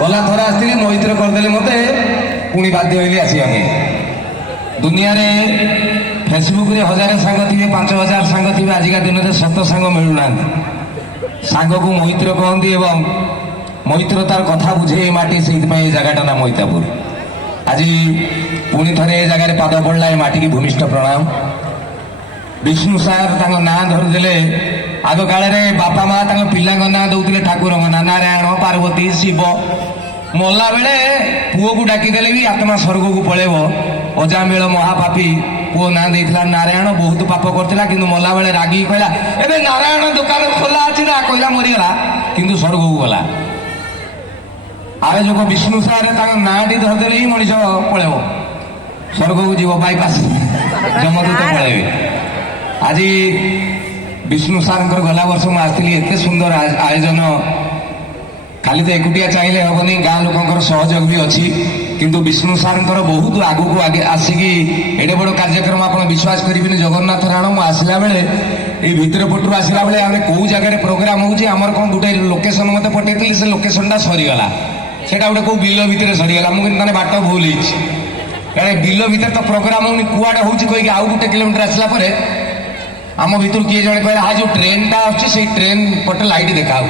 गला थर आसती मोहितर करदे मत पुणी बाध्य हईली आसवा दुनिया रे फेसबुक रे 1000 सांग थे 5000 सांग थे आजिका दिन में 7 सांग मिलूना सांग को मोहितर कहती एवं मोहितर तार कथा बुझे माटी से जगह ना मोहितापुर आज पुणी थे जगह पाद पड़ा माटी की भूमिष्ठ प्रणाम विष्णु सार ना धरदे आग काल बापा माँ पिला ना दौले ठाकुर ना नारायण पार्वती शिव मला बेले पुओ को डाकिदेले भी आत्मा स्वर्ग को पलैब अजामिल महापापी पुओ ना देता नारायण बहुत पाप करता कि मला बेले रागी कहला ए नारायण दुकान खोला अच्छी ना कहला मरीगला किंतु स्वर्ग को गला आयोजक विष्णु सार ना टी धरदे ही मनीष पलैब स्वर्ग को जीव बाईपास जमदूत पलैबे आज विष्णु सार गला वर्ष मुझे आसती एत सुंदर आयोजन खाली तो एकुटिया चाहिए हेनी गाँ लोक सहयोग भी अच्छी किंतु विष्णु सार बहुत आगू आगे आसिकी एडे बड़ कार्यक्रम आप विश्वास करेंगे जगन्नाथ राण मुझे आसला बेले ये भितर पटू आसला बेले आम कौ जगह प्रोग्राम होमर कौन गोटे लोकेशन मत पठे से लोकेशन सरीगला से गोटे कौ बिल भितर सरीगला मुझे बाट भूल होते बिल भितर तो प्रोग्राम होनी कुआडे हो कहीकि आउ गोटे किलोमीटर आसला आम भितर किए जड़े कहे आज जो ट्रेन टा अच्छी ट्रेन पटे लाइट देखा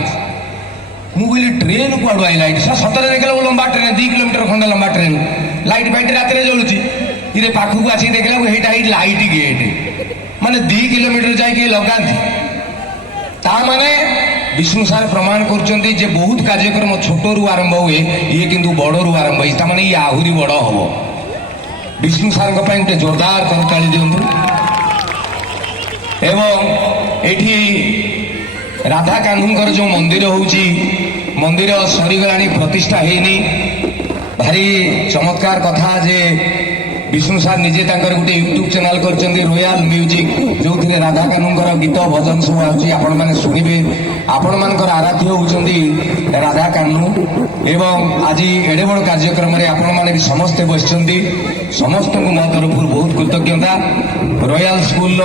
मुझे ट्रेन कुआड़ आई लाइट सतरे देखला लंबा ट्रेन 2 किलोमीटर खंडे लंबा ट्रेन लाइट फाइट रात जलुची ये पाखक आसिक देखला ये लाइट गेट माने 2 किलोमीटर जाए लगाती ताने विष्णु सार प्रमाण कर बहुत कार्यक्रम छोट रू आरंभ हुए ये किंतु बड़ रू आरंभ होने ये आहरी बड़ हम विष्णु सार गोटे जोरदार करताली दिंतु एवं एठी राधा कान्हूंकर जो मंदिर होउची मंदिर सरीगला प्रतिष्ठा हैनी भारी चमत्कार कथा जे विष्णु सार निजे गोटे यूट्यूब चैनल कर रॉयल म्यूजिक जो थे राधा कान्हूंकर गीत भजन सब आउची आपण माने शुणिबे आपण मानकर आराध्य होउचंदी राधा कान्हू एवं आज एडे बड़ कार्यक्रम रे आपण माने भी समस्ते बसचंदी समस्त को मो तरफ बहुत कृतज्ञता रॉयल स्कूल